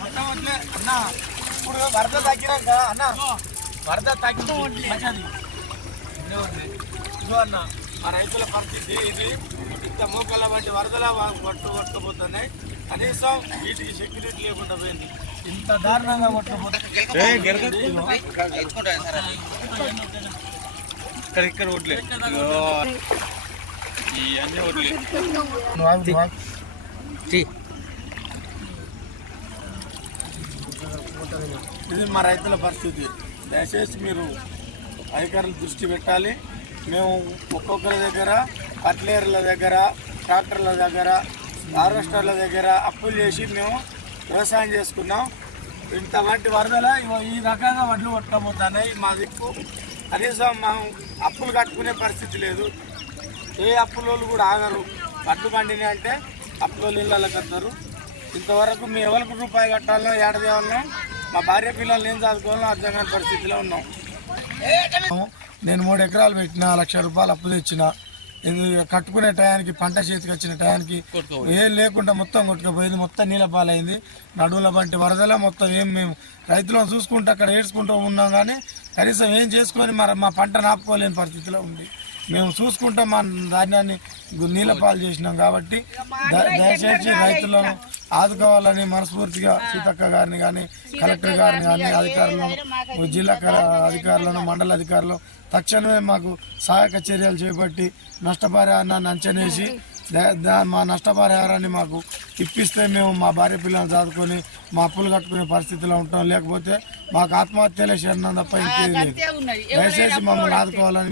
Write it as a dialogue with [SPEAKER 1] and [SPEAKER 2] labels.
[SPEAKER 1] మొత్తం వడ్లే అన్న ఇప్పుడు వరద తగ్గినాక అన్న వరద తగ్గి మంచిది ఇదే అన్న మా రైతుల పరిస్థితి ఇది ఇంత మోకాల వంటి వరదలా పట్టు పట్టుకుపోతున్నాయి కనీసం వీటికి సెక్యూరిటీ లేకుండా పోయింది ఇంత దారుణంగా
[SPEAKER 2] ఇక్కడ ఇక్కడ వడ్లే
[SPEAKER 1] ఇది మా రైతుల పరిస్థితి. దయచేసి మీరు అధికారులు దృష్టి పెట్టాలి. మేము ఒక్కొక్కరి దగ్గర కట్లేర్ల దగ్గర ట్రాక్టర్ల దగ్గర హార్వెస్టర్ల దగ్గర అప్పులు చేసి మేము వ్యవసాయం చేసుకున్నాం. ఇంత వంటి వరదల ఇగో ఈ రకంగా వడ్లు పట్టుకోబోతున్నాయి మా దిక్కు. కనీసం మనం అప్పులు కట్టుకునే పరిస్థితి లేదు. ఏ అప్పులోళ్ళు కూడా ఆగరు. వడ్లు పండిని అంటే అప్పులోళ్ళు ఇళ్ళకి వస్తారు. ఇంతవరకు మేము ఎవరికి రూపాయి కట్టాలో ఏడదేవాలో మా భార్య పిల్లలు ఏం చదువుకోవాలో అర్థం కాని పరిస్థితిలో ఉన్నాం. నేను మూడు ఎకరాలు పెట్టిన లక్ష రూపాయలు అప్పు తెచ్చిన. కట్టుకునే టయానికి పంట చేతికి వచ్చిన టయానికి ఏం లేకుండా మొత్తం కొట్టుకుపోయింది మొత్తం నీళ్ళ పాలైంది. నడువుల వంటి వరదల మొత్తం ఏం మేము రైతులను చూసుకుంటూ అక్కడ ఏడ్చుకుంటూ ఉన్నాం కానీ కనీసం ఏం చేసుకొని మరి మా పంట నాపుకోలేని పరిస్థితిలో ఉంది. మేము చూసుకుంటాం మా ధాన్యాన్ని నీళ్ళ పాలు చేసినాం కాబట్టి ద- దయచేసి రైతులను ఆదుకోవాలని మనస్ఫూర్తిగా సీతక్క గారిని కానీ కలెక్టర్ గారిని కానీ అధికారులను జిల్లా క- అధికారులను మండల అధికారులు తక్షణమే మాకు సహాయక చర్యలు చేపట్టి నష్టపరిహారాన్ని అంచనేసి మా నష్టపరిహారాన్ని మాకు ఇప్పిస్తే మేము మా భార్య పిల్లలు చదువుకొని మా అప్పులు కట్టుకునే పరిస్థితిలో ఉంటాం లేకపోతే మాకు ఆత్మహత్యలే శరణం తప్ప ఇంకేది లేదు. దయచేసి మమ్మల్ని ఆదుకోవాలని